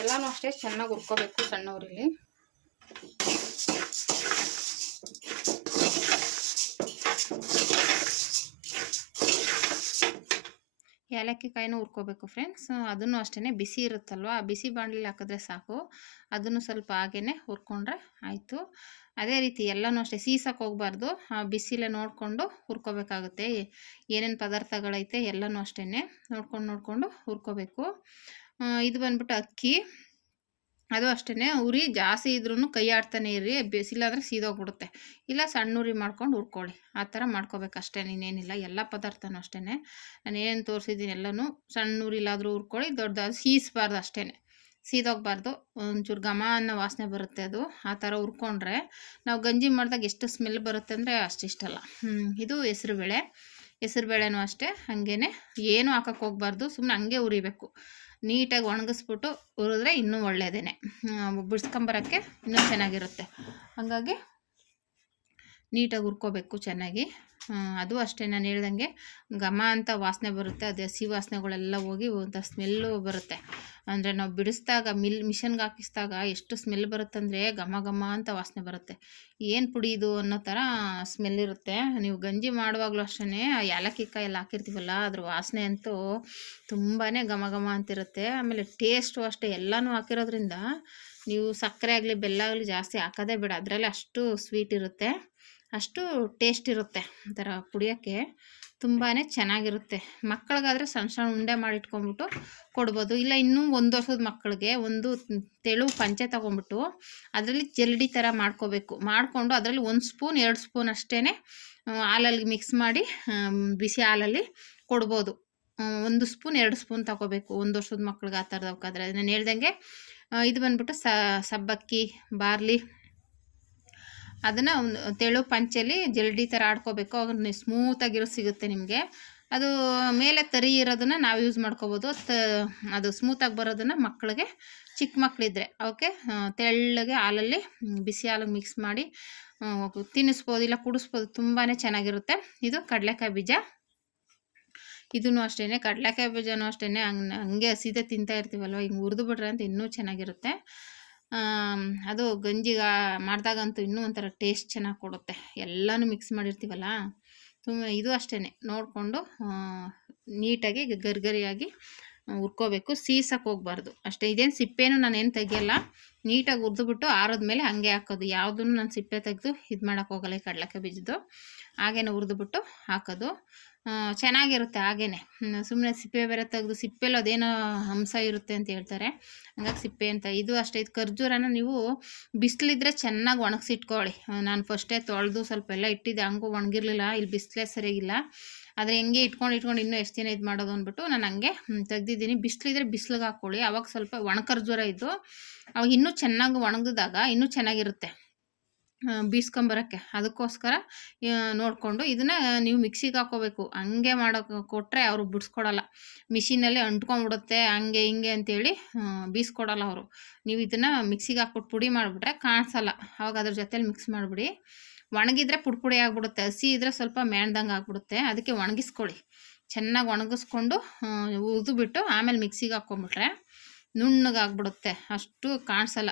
ಎಲ್ಲನೂ ಅಷ್ಟೇ ಚೆನ್ನಾಗಿ ಹುರ್ಕೋಬೇಕು ಸಣ್ಣ ಏಲಕ್ಕಿ ಕಾಯಿನೂ ಹುರ್ಕೋಬೇಕು ಫ್ರೆಂಡ್ಸ್ ಅದನ್ನು ಅಷ್ಟೇ ಬಿಸಿ ಇರುತ್ತಲ್ವ? ಆ ಬಿಸಿ ಬಾಣಲಿ ಹಾಕಿದ್ರೆ ಸಾಕು. ಅದನ್ನು ಸ್ವಲ್ಪ ಹಾಗೇ ಹುರ್ಕೊಂಡ್ರೆ ಆಯಿತು. ಅದೇ ರೀತಿ ಎಲ್ಲನೂ ಅಷ್ಟೇ ಸೀಸಕ್ಕೆ ಹೋಗ್ಬಾರ್ದು. ಬಿಸಿಲೇ ನೋಡಿಕೊಂಡು ಹುರ್ಕೋಬೇಕಾಗುತ್ತೆ. ಏನೇನು ಪದಾರ್ಥಗಳೈತೆ ಎಲ್ಲನೂ ಅಷ್ಟೇ ನೋಡ್ಕೊಂಡು ನೋಡಿಕೊಂಡು ಹುರ್ಕೋಬೇಕು. ಇದು ಬಂದ್ಬಿಟ್ಟು ಅಕ್ಕಿ. ಅದು ಅಷ್ಟೇ ಉರಿ ಜಾಸ್ತಿ ಇದ್ರೂ ಕೈ ಆಡ್ತಾನೆ ಇರಿ, ಬಿಸಿಲಾದರೆ ಸೀದೋಗ್ಬಿಡುತ್ತೆ. ಇಲ್ಲ ಸಣ್ಣ ಉರಿ ಮಾಡ್ಕೊಂಡು ಹುರ್ಕೊಳ್ಳಿ ಆ ಥರ ಮಾಡ್ಕೋಬೇಕು ಅಷ್ಟೇ ಇನ್ನೇನಿಲ್ಲ ಎಲ್ಲ ಪದಾರ್ಥನೂ ಅಷ್ಟೇ ನಾನು ಏನು ತೋರಿಸಿದ್ದೀನಿ ಎಲ್ಲನೂ ಸಣ್ಣ ಉರಿಲಾದರೂ ಹುರ್ಕೊಳ್ಳಿ ದೊಡ್ಡದಾದ ಸೀಸ್ಬಾರ್ದು ಅಷ್ಟೇ ಸೀದೋಗ್ಬಾರ್ದು. ಒಂಚೂರು ಘಮ ಅನ್ನೋ ವಾಸನೆ ಬರುತ್ತೆ ಅದು. ಆ ಥರ ಹುರ್ಕೊಂಡ್ರೆ ನಾವು ಗಂಜಿ ಮಾಡಿದಾಗ ಎಷ್ಟು ಸ್ಮೆಲ್ ಬರುತ್ತೆ ಅಂದರೆ ಅಷ್ಟಿಷ್ಟಲ್ಲ. ಇದು ಹೆಸ್ರುಬೇಳೆ ಹೆಸ್ರುಬೇಳೆನೂ ಅಷ್ಟೇ. ಹಾಗೇ ಏನೂ ಹಾಕಕ್ಕೆ ಹೋಗ್ಬಾರ್ದು. ಸುಮ್ಮನೆ ಹಂಗೆ ಉರಿಬೇಕು. ನೀಟಾಗಿ ಒಣಗಿಸ್ಬಿಟ್ಟು ಹುರಿದ್ರೆ ಇನ್ನೂ ಒಳ್ಳೆಯದೇ ಬಿಡ್ಸ್ಕೊಂಬರೋಕ್ಕೆ ಇನ್ನೂ ಚೆನ್ನಾಗಿರುತ್ತೆ. ಹಾಗಾಗಿ ನೀಟಾಗಿ ಹುರ್ಕೋಬೇಕು ಚೆನ್ನಾಗಿ. ಅದು ಅಷ್ಟೇ ನಾನು ಹೇಳ್ದಂಗೆ ಘಮ ಅಂತ ವಾಸನೆ ಬರುತ್ತೆ, ಅದು ಹಸಿ ವಾಸನೆಗಳೆಲ್ಲ ಹೋಗಿ ಒಂಥರ ಸ್ಮೆಲ್ಲು ಬರುತ್ತೆ. ಅಂದರೆ ನಾವು ಬಿಡಿಸಿದಾಗ, ಮಿಲ್, ಮಿಷನ್ಗೆ ಹಾಕಿಸಿದಾಗ ಎಷ್ಟು ಸ್ಮೆಲ್ ಬರುತ್ತಂದರೆ ಘಮ ಘಮ ಅಂತ ವಾಸನೆ ಬರುತ್ತೆ. ಏನು ಪುಡಿ ಇದು ಅನ್ನೋ ಥರ ಸ್ಮೆಲ್ ಇರುತ್ತೆ. ನೀವು ಗಂಜಿ ಮಾಡುವಾಗಲೂ ಅಷ್ಟೇ ಏಲಕ್ಕಿ ಕಾಯಿ ಎಲ್ಲ ಹಾಕಿರ್ತೀವಲ್ಲ, ಅದ್ರ ವಾಸನೆ ಅಂತೂ ತುಂಬಾ ಘಮ ಘಮ ಅಂತಿರುತ್ತೆ. ಆಮೇಲೆ ಟೇಸ್ಟು ಅಷ್ಟೇ, ಎಲ್ಲನೂ ಹಾಕಿರೋದ್ರಿಂದ ನೀವು ಸಕ್ಕರೆ ಆಗಲಿ, ಬೆಲ್ಲ ಆಗಲಿ ಜಾಸ್ತಿ ಹಾಕೋದೇ ಬೇಡ. ಅದರಲ್ಲಿ ಅಷ್ಟು ಸ್ವೀಟ್ ಇರುತ್ತೆ. ಅಷ್ಟು ಟೇಸ್ಟ್ ಇರುತ್ತೆ ಒಂಥರ ಕುಡಿಯೋಕ್ಕೆ ತುಂಬಾ ಚೆನ್ನಾಗಿರುತ್ತೆ. ಮಕ್ಕಳಿಗಾದರೆ ಸಣ್ಣ ಸಣ್ಣ ಉಂಡೆ ಮಾಡಿಟ್ಕೊಂಡ್ಬಿಟ್ಟು ಕೊಡ್ಬೋದು. ಇಲ್ಲ ಇನ್ನೂ ಒಂದು ವರ್ಷದ ಮಕ್ಕಳಿಗೆ ಒಂದು ತೆಳು ಪಂಚೆ ತಗೊಂಬಿಟ್ಟು ಅದರಲ್ಲಿ ಜಲ್ಡಿ ಥರ ಮಾಡ್ಕೋಬೇಕು. ಮಾಡಿಕೊಂಡು ಅದರಲ್ಲಿ ಒಂದು ಸ್ಪೂನ್, ಎರಡು ಸ್ಪೂನ್ ಅಷ್ಟೇ ಹಾಲಲ್ಲಿ ಮಿಕ್ಸ್ ಮಾಡಿ ಬಿಸಿ ಹಾಲಲ್ಲಿ ಕೊಡ್ಬೋದು. ಒಂದು ಸ್ಪೂನ್, ಎರಡು ಸ್ಪೂನ್ ತಗೋಬೇಕು ಒಂದು ವರ್ಷದ ಮಕ್ಳಿಗೆ ಆ ಥರದಕ್ಕಾದ್ರೆ ನಾನು ಹೇಳ್ದಂಗೆ ಇದು ಬಂದ್ಬಿಟ್ಟು ಸಬ್ಬಕ್ಕಿ, ಬಾರ್ಲಿ ಅದನ್ನು ಒಂದು ತೆಳು ಪಂಚಲ್ಲಿ ಜಲ್ಡಿ ಥರ ಆಡ್ಕೋಬೇಕು. ಅವಾಗ ಸ್ಮೂತಾಗಿರೋ ಸಿಗುತ್ತೆ ನಿಮಗೆ. ಅದು ಮೇಲೆ ತರಿ ಇರೋದನ್ನ ನಾವು ಯೂಸ್ ಮಾಡ್ಕೋಬೋದು. ತ, ಅದು ಸ್ಮೂತಾಗಿ ಬರೋದನ್ನು ಮಕ್ಕಳಿಗೆ ಚಿಕ್ಕ ಮಕ್ಕಳಿದ್ರೆ ಅವಕ್ಕೆ ತೆಳ್ಳಗೆ ಹಾಲಲ್ಲಿ ಬಿಸಿ ಹಾಲಿಗೆ ಮಿಕ್ಸ್ ಮಾಡಿ ತಿನ್ನಿಸ್ಬೋದು, ಇಲ್ಲ ಕುಡಿಸ್ಬೋದು ತುಂಬಾ ಚೆನ್ನಾಗಿರುತ್ತೆ. ಇದು ಕಡಲೆಕಾಯಿ ಬೀಜ. ಇದೂ ಅಷ್ಟೇ ಕಡಲೆಕಾಯಿ ಬೀಜನೂ ಅಷ್ಟೇ ಹಂಗೆ ಹಂಗೆ ಹಸಿದೆ ತಿಂತಾ ಇರ್ತೀವಲ್ವ, ಹಿಂಗೆ ಹುರಿದು ಬಿಟ್ರೆ ಅಂತ ಇನ್ನೂ ಚೆನ್ನಾಗಿರುತ್ತೆ. ಅದು ಗಂಜಿಗ ಮಾಡಿದಾಗಂತೂ ಇನ್ನೂ ಒಂಥರ ಟೇಸ್ಟ್ ಚೆನ್ನಾಗಿ ಕೊಡುತ್ತೆ. ಎಲ್ಲನೂ ಮಿಕ್ಸ್ ಮಾಡಿರ್ತೀವಲ್ಲ? ತುಂಬ ಇದು ಅಷ್ಟೇ ನೋಡಿಕೊಂಡು ನೀಟಾಗಿ ಗರ್ಗರಿಯಾಗಿ ಹುರ್ಕೋಬೇಕು. ಸೀಸಕ್ಕೆ ಹೋಗ್ಬಾರ್ದು. ಅಷ್ಟೇ, ಇದೇನು ನಾನು ನಾನೇನು ತೆಗಿಯಲ್ಲ. ನೀಟಾಗಿ ಹುರಿದ್ಬಿಟ್ಟು ಆರಿದ್ಮೇಲೆ ಹಾಗೆ ಹಾಕೋದು. ಯಾವುದನ್ನು ನಾನು ಸಿಪ್ಪೆ ತೆಗೆದು ಇದು ಮಾಡೋಕ್ಕೋಗಲ್ಲ ಈ ಕಡಲೆಕಾಯಿ ಬೀಜದ್ದು. ಹಾಗೇನೆ ಹುರಿದ್ಬಿಟ್ಟು ಹಾಕೋದು. ಚೆನ್ನಾಗಿರುತ್ತೆ ಹಾಗೇ ಸುಮ್ಮನೆ ಸಿಪ್ಪೆ ಬೇರೆ ತೆಗೆದು ಸಿಪ್ಪೆಲಿ ಅದೇನೋ ಹಂಸ ಇರುತ್ತೆ ಅಂತ ಹೇಳ್ತಾರೆ. ಹಂಗಾಗಿ ಸಿಪ್ಪೆ ಅಂತ. ಇದು ಅಷ್ಟೇ, ಇದು ಖರ್ಜೂರನ ನೀವು ಬಿಸಿಲಿದ್ರೆ ಚೆನ್ನಾಗಿ ಒಣಗಿಸಿಟ್ಕೊಳ್ಳಿ. ನಾನು ಫಸ್ಟೇ ತೊಳೆದು ಸ್ವಲ್ಪ ಎಲ್ಲ ಇಟ್ಟಿದ್ದೆ, ಹಂಗೂ ಒಣಗಿರ್ಲಿಲ್ಲ, ಇಲ್ಲಿ ಬಿಸಿಲೇ ಸರಿಯಾಗಿಲ್ಲ. ಆದರೆ ಹೆಂಗೆ ಇಟ್ಕೊಂಡು ಇಟ್ಕೊಂಡು ಇನ್ನೂ ಎಷ್ಟು ದಿನ ಇದು ಮಾಡೋದು ಅಂದ್ಬಿಟ್ಟು ನಾನು ಹಂಗೆ ತೆಗ್ದಿದ್ದೀನಿ. ಬಿಸಿಲಿದ್ರೆ ಬಿಸಿಲಿಗೆ ಹಾಕ್ಕೊಳ್ಳಿ. ಅವಾಗ ಸ್ವಲ್ಪ ಒಣ ಖರ್ಜೂರ ಇದ್ದು ಅವಾಗ ಇನ್ನೂ ಚೆನ್ನಾಗಿ ಒಣಗಿದಾಗ ಇನ್ನೂ ಚೆನ್ನಾಗಿರುತ್ತೆ. ಬೀಸ್ಕೊಂಬರಕ್ಕೆ. ಅದಕ್ಕೋಸ್ಕರ ನೋಡಿಕೊಂಡು ಇದನ್ನು ನೀವು ಮಿಕ್ಸಿಗೆ ಹಾಕೋಬೇಕು. ಹಂಗೆ ಮಾಡೋ ಕೊಟ್ಟರೆ ಅವರು ಬಿಡಿಸ್ಕೊಡಲ್ಲ. ಮಿಷಿನಲ್ಲಿ ಅಂಟ್ಕೊಂಡ್ಬಿಡುತ್ತೆ, ಹಂಗೆ ಹಿಂಗೆ ಅಂತೇಳಿ ಬೀಸ್ಕೊಡಲ್ಲ ಅವರು. ನೀವು ಇದನ್ನು ಮಿಕ್ಸಿಗೆ ಹಾಕ್ಬಿಟ್ಟು ಪುಡಿ ಮಾಡಿಬಿಟ್ರೆ ಕಾಣಿಸಲ್ಲ. ಅವಾಗ ಅದ್ರ ಜೊತೇಲಿ ಮಿಕ್ಸ್ ಮಾಡಿಬಿಡಿ. ಒಣಗಿದ್ರೆ ಪುಡಿ ಪುಡಿ ಆಗಿಬಿಡುತ್ತೆ, ಹಸಿ ಇದ್ರೆ ಸ್ವಲ್ಪ ಮೇಣ್ದಂಗೆ ಆಗಿಬಿಡುತ್ತೆ. ಅದಕ್ಕೆ ಒಣಗಿಸ್ಕೊಳ್ಳಿ. ಚೆನ್ನಾಗಿ ಒಣಗಿಸ್ಕೊಂಡು ಉರಿದು ಬಿಟ್ಟು ಆಮೇಲೆ ಮಿಕ್ಸಿಗೆ ಹಾಕ್ಕೊಂಬಿಟ್ರೆ ನುಣ್ಣಗೆ ಆಗ್ಬಿಡುತ್ತೆ ಅಷ್ಟು ಕಾಣಿಸಲ್ಲ.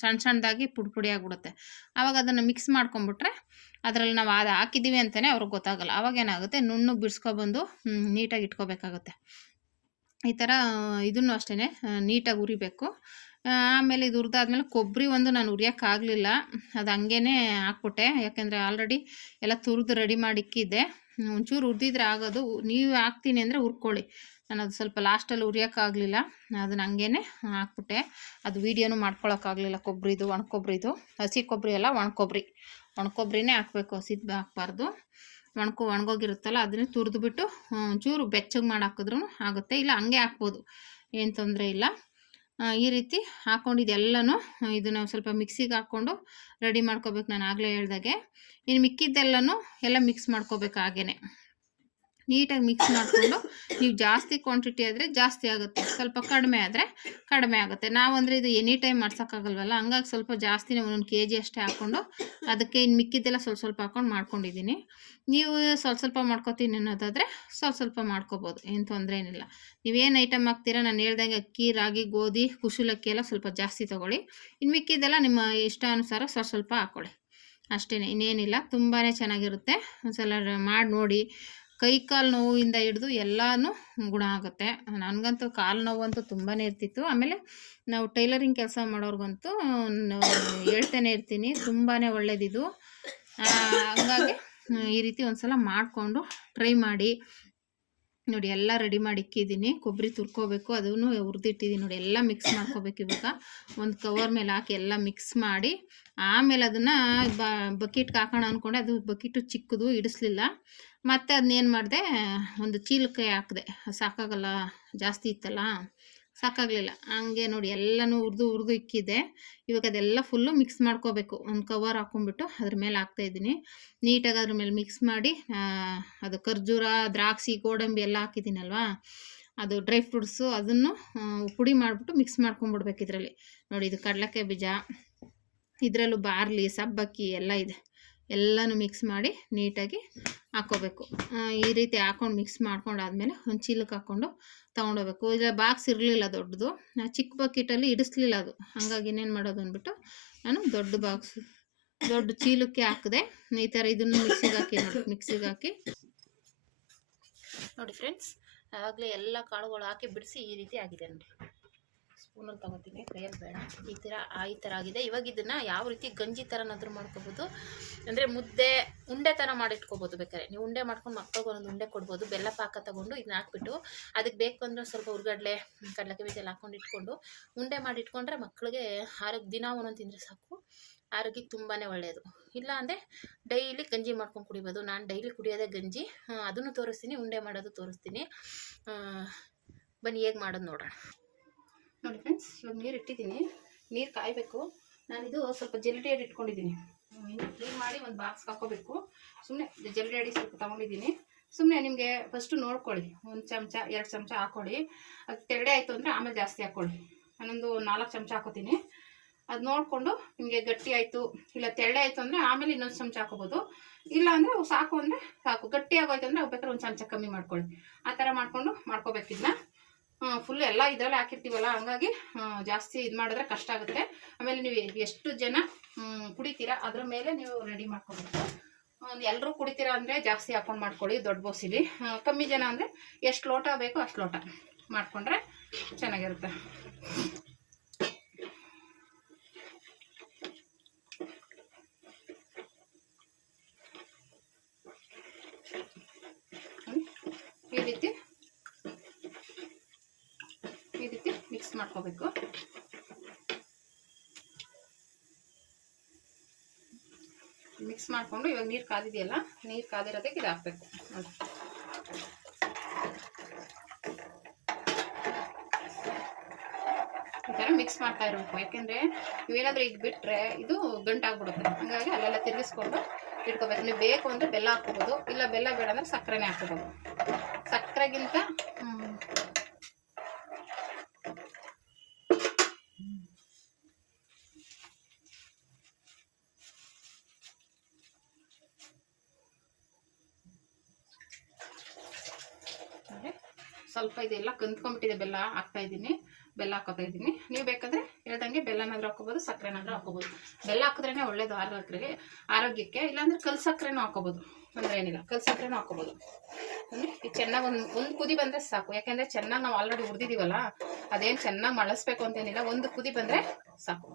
ಸಣ್ಣ ಸಣ್ಣದಾಗಿ ಪುಡಿ ಪುಡಿ ಆಗಿಬಿಡುತ್ತೆ. ಆವಾಗ ಅದನ್ನು ಮಿಕ್ಸ್ ಮಾಡ್ಕೊಂಬಿಟ್ರೆ ಅದರಲ್ಲಿ ನಾವು ಅದು ಹಾಕಿದ್ದೀವಿ ಅಂತಲೇ ಅವ್ರಿಗೆ ಗೊತ್ತಾಗಲ್ಲ. ಆವಾಗ ಏನಾಗುತ್ತೆ? ನುಣ್ಣಗೆ ಬಿಡಿಸ್ಕೊಬಂದು ನೀಟಾಗಿ ಇಟ್ಕೋಬೇಕಾಗುತ್ತೆ. ಈ ಥರ ಇದನ್ನು ಅಷ್ಟೇ ನೀಟಾಗಿ ಉರಿಬೇಕು. ಆಮೇಲೆ ಇದು ಹುರಿದಾದ್ಮೇಲೆ ಕೊಬ್ಬರಿ ಒಂದು ನಾನು ಹುರಿಯೋಕ್ಕಾಗಲಿಲ್ಲ ಅದು ಹಂಗೇ ಹಾಕ್ಬಿಟ್ಟೆ. ಯಾಕೆಂದರೆ ಆಲ್ರೆಡಿ ಎಲ್ಲ ತುರಿದು ರೆಡಿ ಮಾಡಿಕ್ಕಿದ್ದೆ. ಒಂಚೂರು ಹುರಿದಿದ್ರೆ ಆಗೋದು. ನೀವು ಹಾಕ್ತೀನಿ ಅಂದರೆ ಹುರ್ಕೊಳ್ಳಿ ನಾನು ಅದು ಸ್ವಲ್ಪ ಲಾಸ್ಟಲ್ಲಿ ಉರಿಯೋಕ್ಕಾಗಲಿಲ್ಲ. ಅದನ್ನ ಹಂಗೇನೆ ಹಾಕ್ಬಿಟ್ಟೆ. ಅದು ವೀಡಿಯೋನು ಮಾಡ್ಕೊಳಕ್ಕಾಗಲಿಲ್ಲ. ಕೊಬ್ಬರಿದು ಒಣ ಕೊಬ್ಬರಿದು ಹಸಿ ಕೊಬ್ಬರಿ ಅಲ್ಲ ಒಣ ಒಣಕೊಬ್ಬರಿನೇ ಒಣ ಕೊಬ್ಬರಿನೇ ಹಾಕಬೇಕು. ಹಸಿದು ಹಾಕ್ಬಾರ್ದು. ಒಣಕೊ, ಒಣಗೋಗಿರುತ್ತಲ್ಲ, ಅದನ್ನೇ ತುರಿದ್ಬಿಟ್ಟು ಒಂಚೂರು ಬೆಚ್ಚಗೆ ಮಾಡಿ ಹಾಕಿದ್ರೂ ಆಗುತ್ತೆ. ಇಲ್ಲ, ಹಂಗೆ ಹಾಕ್ಬೋದು. ಏನು ತೊಂದರೆ ಇಲ್ಲ. ಈ ರೀತಿ ಹಾಕ್ಕೊಂಡಿದ್ದೆಲ್ಲನೂ ಇದನ್ನು ಸ್ವಲ್ಪ ಮಿಕ್ಸಿಗೆ ಹಾಕ್ಕೊಂಡು ರೆಡಿ ಮಾಡ್ಕೋಬೇಕು ನಾನು ಆಗಲೇ ಹೇಳ್ದಾಗೆ. ಇನ್ನು ಮಿಕ್ಕಿದ್ದೆಲ್ಲನೂ ಎಲ್ಲ ಮಿಕ್ಸ್ ಮಾಡ್ಕೋಬೇಕು ಹಾಗೇನೆ. ನೀಟಾಗಿ ಮಿಕ್ಸ್ ಮಾಡಿಕೊಂಡು ನೀವು ಜಾಸ್ತಿ ಕ್ವಾಂಟಿಟಿ ಆದರೆ ಜಾಸ್ತಿ ಆಗುತ್ತೆ. ಸ್ವಲ್ಪ ಕಡಿಮೆ ಆದರೆ ಕಡಿಮೆ ಆಗುತ್ತೆ. ನಾವಂದರೆ ಇದು ಎನಿ ಟೈಮ್ ಮಾಡ್ಸೋಕ್ಕಾಗಲ್ವಲ್ಲ? ಹಂಗಾಗಿ ಸ್ವಲ್ಪ ಜಾಸ್ತಿನೇ ಒಂದೊಂದು ಕೆ ಜಿ ಅಷ್ಟೇ ಹಾಕ್ಕೊಂಡು ಅದಕ್ಕೆ ಇನ್ನು ಮಿಕ್ಕಿದ್ದೆಲ್ಲ ಸ್ವಲ್ಪ ಸ್ವಲ್ಪ ಹಾಕ್ಕೊಂಡು ಮಾಡ್ಕೊಂಡಿದ್ದೀನಿ. ನೀವು ಸ್ವಲ್ಪ ಸ್ವಲ್ಪ ಮಾಡ್ಕೊತೀನಿ ಅನ್ನೋದಾದರೆ ಸ್ವಲ್ಪ ಸ್ವಲ್ಪ ಮಾಡ್ಕೋಬೋದು. ಏನು ತೊಂದರೆ ಏನಿಲ್ಲ. ನೀವೇನು ಐಟಮ್ ಹಾಕ್ತೀರಾ? ನಾನು ಹೇಳ್ದಂಗೆ ಅಕ್ಕಿ, ರಾಗಿ, ಗೋಧಿ, ಕುಶುಲಕ್ಕಿ ಎಲ್ಲ ಸ್ವಲ್ಪ ಜಾಸ್ತಿ ತೊಗೊಳ್ಳಿ. ಇನ್ನು ಮಿಕ್ಕಿದ್ದೆಲ್ಲ ನಿಮ್ಮ ಇಷ್ಟಾನುಸಾರ ಸ್ವಲ್ಪ ಸ್ವಲ್ಪ ಹಾಕ್ಕೊಳ್ಳಿ ಅಷ್ಟೇ ಇನ್ನೇನಿಲ್ಲ. ತುಂಬಾ ಚೆನ್ನಾಗಿರುತ್ತೆ. ಒಂದ್ಸಲ ಮಾಡಿ ನೋಡಿ. ಕೈ ಕಾಲು ನೋವಿಂದ ಹಿಡಿದು ಎಲ್ಲನೂ ಗುಣ ಆಗುತ್ತೆ. ನನಗಂತೂ ಕಾಲು ನೋವಂತೂ ತುಂಬಾ ಇರ್ತಿತ್ತು. ಆಮೇಲೆ ನಾವು ಟೈಲರಿಂಗ್ ಕೆಲಸ ಮಾಡೋರ್ಗಂತೂ ಹೇಳ್ತಾನೆ ಇರ್ತೀನಿ ತುಂಬಾ ಒಳ್ಳೇದಿದು. ಹಂಗಾಗಿ ಈ ರೀತಿ ಒಂದ್ಸಲ ಮಾಡಿಕೊಂಡು ಟ್ರೈ ಮಾಡಿ. ನೋಡಿ, ಎಲ್ಲ ರೆಡಿ ಮಾಡಿ ಇಕ್ಕಿದ್ದೀನಿ. ಕೊಬ್ಬರಿ ತುರ್ಕೋಬೇಕು ಅದನ್ನು ಹುರಿದಿಟ್ಟಿದ್ದೀನಿ ನೋಡಿ, ಎಲ್ಲ ಮಿಕ್ಸ್ ಮಾಡ್ಕೋಬೇಕು ಇವಾಗ. ಒಂದು ಕವರ್ ಮೇಲೆ ಹಾಕಿ ಎಲ್ಲ ಮಿಕ್ಸ್ ಮಾಡಿ, ಆಮೇಲೆ ಅದನ್ನು ಬಕೆಟ್ಗೆ ಹಾಕೋಣ ಅಂದ್ಕೊಂಡೆ ಅದು ಬಕೆಟು ಚಿಕ್ಕದು, ಇಡಿಸ್ಲಿಲ್ಲ. ಮತ್ತು ಅದನ್ನೇನು ಮಾಡಿದೆ, ಒಂದು ಚೀಲಕ್ಕೆ ಹಾಕಿದೆ. ಸಾಕಾಗಲ್ಲ, ಜಾಸ್ತಿ ಇತ್ತಲ್ಲ, ಸಾಕಾಗಲಿಲ್ಲ. ಹಂಗೆ ನೋಡಿ, ಎಲ್ಲನೂ ಹುರಿದು ಹುರಿದು ಇಕ್ಕಿದೆ. ಇವಾಗ ಅದೆಲ್ಲ ಫುಲ್ಲು ಮಿಕ್ಸ್ ಮಾಡ್ಕೋಬೇಕು. ಒಂದು ಕವರ್ ಹಾಕ್ಕೊಂಬಿಟ್ಟು ಅದ್ರ ಮೇಲೆ ಹಾಕ್ತಾಯಿದ್ದೀನಿ ನೀಟಾಗಿ ಅದ್ರ ಮೇಲೆ ಮಿಕ್ಸ್ ಮಾಡಿ ಅದು ಖರ್ಜೂರ, ದ್ರಾಕ್ಷಿ, ಗೋಡಂಬಿ ಎಲ್ಲ ಹಾಕಿದ್ದೀನಲ್ವಾ? ಅದು ಡ್ರೈ ಫ್ರೂಟ್ಸು ಅದನ್ನು ಪುಡಿ ಮಾಡಿಬಿಟ್ಟು ಮಿಕ್ಸ್ ಮಾಡ್ಕೊಂಬಿಡ್ಬೇಕು ಇದರಲ್ಲಿ. ನೋಡಿ, ಇದು ಕಡಲೆಕೆ ಬೀಜ. ಇದರಲ್ಲೂ ಬಾರ್ಲಿ, ಸಬ್ಬಕ್ಕಿ ಎಲ್ಲ ಇದೆ. ಎಲ್ಲನೂ ಮಿಕ್ಸ್ ಮಾಡಿ ನೀಟಾಗಿ ಹಾಕ್ಕೋಬೇಕು ಆ, ಈ ರೀತಿ ಹಾಕೊಂಡು ಮಿಕ್ಸ್ ಮಾಡ್ಕೊಂಡು ಆದಮೇಲೆ ಒಂದು ಚೀಲಕ್ಕೆ ಹಾಕ್ಕೊಂಡು ತೊಗೊಂಡೋಗ್ಬೇಕು. ಇಲ್ಲ ಬಾಕ್ಸ್ ಇರಲಿಲ್ಲ ದೊಡ್ಡದು. ನಾನು ಚಿಕ್ಕ ಬಕೆಟಲ್ಲಿ ಇಡಿಸ್ಲಿಲ್ಲ ಅದು. ಹಾಗಾಗಿ ಇನ್ನೇನು ಮಾಡೋದು ಅಂದ್ಬಿಟ್ಟು ನಾನು ದೊಡ್ಡ ಬಾಕ್ಸ್ ದೊಡ್ಡ ಚೀಲಕ್ಕೆ ಹಾಕಿದೆ. ಈ ಥರ ಇದನ್ನು ಮಿಕ್ಸಿಗೆ ಹಾಕಿ ನೋಡಿ ಮಿಕ್ಸಿಗೆ ಹಾಕಿ. ನೋಡಿ ಫ್ರೆಂಡ್ಸ್ ಆಗಲೇ ಎಲ್ಲ ಕಾಳುಗಳು ಹಾಕಿ ಬಿಡಿಸಿ ಈ ರೀತಿ ಆಗಿದೆ ನೋಡಿ. ಸ್ಪೂನಲ್ಲಿ ತಗೋತೀನಿ ಕೈಯಲ್ಲಿ ಬೇಡ. ಈ ಥರ ಈ ಥರ ಆಗಿದೆ. ಇವಾಗ ಇದನ್ನು ಯಾವ ರೀತಿ ಗಂಜಿ ಥರನಾದರೂ ಮಾಡ್ಕೋಬೋದು. ಅಂದರೆ ಮುದ್ದೆ, ಉಂಡೆ ಥರ ಮಾಡಿಟ್ಕೋಬೋದು ಬೇಕಾದ್ರೆ. ನೀವು ಉಂಡೆ ಮಾಡ್ಕೊಂಡು ಮಕ್ಕಳಿಗೆ ಒಂದೊಂದು ಉಂಡೆ ಕೊಡ್ಬೋದು. ಬೆಲ್ಲ ಪಾಕ ತಗೊಂಡು ಇದನ್ನ ಹಾಕ್ಬಿಟ್ಟು ಅದಕ್ಕೆ ಬೇಕು ಅಂದರೆ ಸ್ವಲ್ಪ ಉರ್ಗಡ್ಲೆ ಕಡಲೆಕಾಯಿ ಬೀಜಲ್ಲಿ ಹಾಕೊಂಡು ಇಟ್ಕೊಂಡು ಉಂಡೆ ಮಾಡಿಟ್ಕೊಂಡ್ರೆ ಮಕ್ಕಳಿಗೆ ಆರೋಗ್ಯ, ದಿನ ಒಂದೊಂದು ತಿಂದರೆ ಸಾಕು. ಆರೋಗ್ಯಕ್ಕೆ ತುಂಬಾ ಒಳ್ಳೆಯದು ಇಲ್ಲ ಅಂದರೆ ಡೈಲಿ ಗಂಜಿ ಮಾಡ್ಕೊಂಡು ಕುಡಿಬೋದು. ನಾನು ಡೈಲಿ ಕುಡಿಯೋದೇ ಗಂಜಿ. ಅದನ್ನು ತೋರಿಸ್ತೀನಿ. ಉಂಡೆ ಮಾಡೋದು ತೋರಿಸ್ತೀನಿ. ಬನ್ನಿ, ಹೇಗೆ ಮಾಡೋದು ನೋಡೋಣ. ನೋಡಿ ಫ್ರೆಂಡ್ಸ್ ಇವಾಗ ನೀರು ಇಟ್ಟಿದ್ದೀನಿ. ನೀರು ಕಾಯಬೇಕು. ನಾನಿದು ಸ್ವಲ್ಪ ಜಲ್ಡಿ ಅಡಿ ಇಟ್ಕೊಂಡಿದ್ದೀನಿ. ಕ್ಲೀನ್ ಮಾಡಿ ಒಂದು ಬಾಕ್ಸ್ ಹಾಕೋಬೇಕು. ಸುಮ್ಮನೆ ಜಲ್ಡಿ ಅಡಿ ಸ್ವಲ್ಪ ತೊಗೊಂಡಿದ್ದೀನಿ. ಸುಮ್ಮನೆ ನಿಮಗೆ ಫಸ್ಟು ನೋಡ್ಕೊಳ್ಳಿ. ಒಂದು ಚಮಚ, ಎರಡು ಚಮಚ ಹಾಕ್ಕೊಳ್ಳಿ ಅದು ತೆರಡೆ ಆಯಿತು ಅಂದರೆ ಆಮೇಲೆ ಜಾಸ್ತಿ ಹಾಕ್ಕೊಳ್ಳಿ ನಾನೊಂದು ನಾಲ್ಕು ಚಮಚ ಹಾಕೋತೀನಿ. ಅದು ನೋಡಿಕೊಂಡು ನಿಮಗೆ ಗಟ್ಟಿ ಆಯಿತು, ಇಲ್ಲ ತೆಳ್ಳೆ ಆಯಿತು ಅಂದರೆ ಆಮೇಲೆ ಇನ್ನೊಂದು ಚಮಚ ಹಾಕೋಬೋದು. ಇಲ್ಲ ಅಂದರೆ ಸಾಕು ಅಂದರೆ ಸಾಕು. ಗಟ್ಟಿ ಆಗೋಯ್ತು ಅಂದರೆ ಬೇಕಾದ್ರೆ ಒಂದು ಚಮಚ ಕಮ್ಮಿ ಮಾಡ್ಕೊಳ್ಳಿ. ಆ ಥರ ಮಾಡಿಕೊಂಡು ಮಾಡ್ಕೋಬೇಕಿದ್ನ ಫುಲ್ ಎಲ್ಲ ಇದರಲ್ಲಿ ಹಾಕಿರ್ತೀವಲ್ಲ, ಹಂಗಾಗಿ ಜಾಸ್ತಿ ಇದು ಮಾಡಿದ್ರೆ ಕಷ್ಟ ಆಗುತ್ತೆ. ಆಮೇಲೆ ನೀವು ಎಷ್ಟು ಜನ ಕುಡಿತೀರಾ, ಅದ್ರ ಮೇಲೆ ನೀವು ರೆಡಿ ಮಾಡ್ಕೊಬೇಕು. ಎಲ್ಲರೂ ಕುಡಿತೀರಾ ಅಂದರೆ ಜಾಸ್ತಿ ಹಾಕೊಂಡು ಮಾಡ್ಕೊಳ್ಳಿ, ದೊಡ್ಡ ಬೋಸಿಲಿ. ಕಮ್ಮಿ ಜನ ಅಂದರೆ ಎಷ್ಟು ಲೋಟ ಬೇಕೋ ಅಷ್ಟು ಲೋಟ ಮಾಡಿಕೊಂಡ್ರೆ ಚೆನ್ನಾಗಿರುತ್ತೆ ಹ್ಮ್. ಈ ರೀತಿ ಈ ರೀತಿ ಮಿಕ್ಸ್ ಮಾಡ್ಕೋಬೇಕು ಮಿಕ್ಸ್ ಮಾಡಿಕೊಂಡು ಇವಾಗ ನೀರು ಕಾದಿದೆಯಲ್ಲ, ನೀರು ಕಾದಿರೋದಕ್ಕೆ ಇದು ಹಾಕ್ಬೇಕು. ಈ ಥರ ಮಿಕ್ಸ್ ಮಾಡ್ತಾ ಇರಬೇಕು. ಯಾಕೆಂದರೆ ನೀವೇನಾದರೂ ಇದು ಬಿಟ್ಟರೆ ಇದು ಗಂಟಾಗ್ಬಿಡುತ್ತೆ. ಹಾಗಾಗಿ ಅಲ್ಲೆಲ್ಲ ತಿರುಗಿಸ್ಕೊಂಡು ಇಟ್ಕೋಬೇಕು. ನೀವು ಬೇಕು ಅಂದರೆ ಬೆಲ್ಲ ಹಾಕ್ಕೋಬೋದು, ಇಲ್ಲ ಬೆಲ್ಲ ಬೇಡ ಅಂದರೆ ಸಕ್ಕರೆನೇ ಹಾಕ್ಕೋಬೋದು. ಸಕ್ಕರೆಗಿಂತ ಹ್ಮ್, ನೋಡಿ, ಸ್ವಲ್ಪ ಇದೆಲ್ಲ ಕಂದ್ಕೊಂಡ್ಬಿಟ್ಟಿದೆ ಬೆಲ್ಲ ಹಾಕ್ತಾ ಇದ್ದೀನಿ. ಬೆಲ್ಲ ಹಾಕೋತಾ ಇದ್ದೀನಿ. ನೀವು ಬೇಕಾದ್ರೆ ಹೇಳ್ದಂಗೆ ಬೆಲ್ಲನಾದ್ರೂ ಹಾಕೋಬೋದು ಸಕ್ಕರೆನಾದ್ರೂ ಹಾಕೋಬೋದು ಬೆಲ್ಲ ಹಾಕಿದ್ರೇ ಒಳ್ಳೇದು ಆರೋಗ್ಯಕ್ಕೆ ಆರೋಗ್ಯಕ್ಕೆ, ಇಲ್ಲಾಂದ್ರೆ ಕಲ್ ಸಕ್ಕರೆನೂ ಹಾಕೋಬೋದು ಅಂದರೆ ಏನಿಲ್ಲ. ಕಲ್ ಸಕ್ಕರೆನೂ ಹಾಕೋಬೋದು ಈ ಚೆನ್ನಾಗಿ ಒಂದು ಒಂದು ಕುದಿ ಬಂದರೆ ಸಾಕು. ಯಾಕೆಂದರೆ ಚೆನ್ನಾಗಿ ನಾವು ಆಲ್ರೆಡಿ ಹುರಿದಿದ್ದೀವಲ್ಲ ಅದೇನು ಚೆನ್ನಾಗಿ ಮಳಸ್ಬೇಕು ಅಂತೇನಿಲ್ಲ ಒಂದು ಕುದಿ ಬಂದ್ರೆ ಸಾಕು.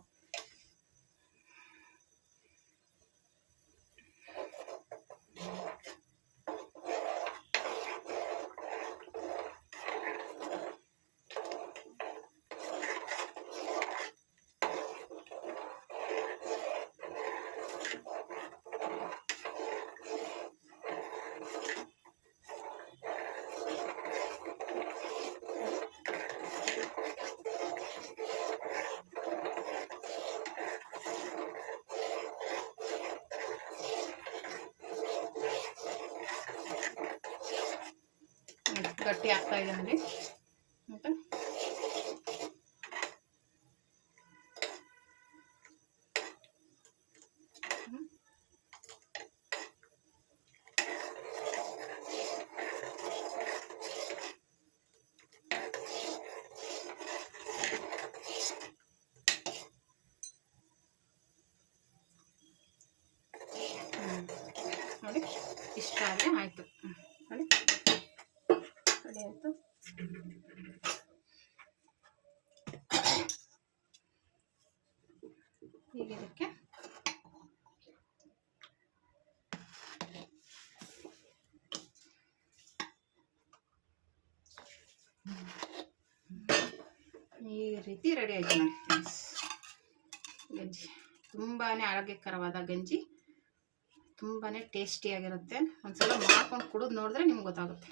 ಗಟ್ಟಿ ಆಗ್ತಾ ಇದೆ ನೋಡಿ ಮತ್ತೆ ಹ್ಮ್. ಹ್ಮ್. ನೋಡಿ ಇಷ್ಟ ಆದರೆ ಆಯಿತು ನೋಡಿ ರೆಡಿ ಆಯಿತು ಇದಕ್ಕೆ. ಈ ರೀತಿ ರೆಡಿ ಆಯ್ತು ಫ್ರೆಂಡ್ಸ್ ಗಂಜಿ ತುಂಬಾ ಆರೋಗ್ಯಕರವಾದ ಗಂಜಿ. ತುಂಬಾ ಟೇಸ್ಟಿಯಾಗಿರುತ್ತೆ ಒಂದ್ಸಲ ಮಾಡ್ಕೊಂಡು ಕುಡಿದು ನೋಡಿದ್ರೆ ನಿಮ್ಗೆ ಗೊತ್ತಾಗುತ್ತೆ.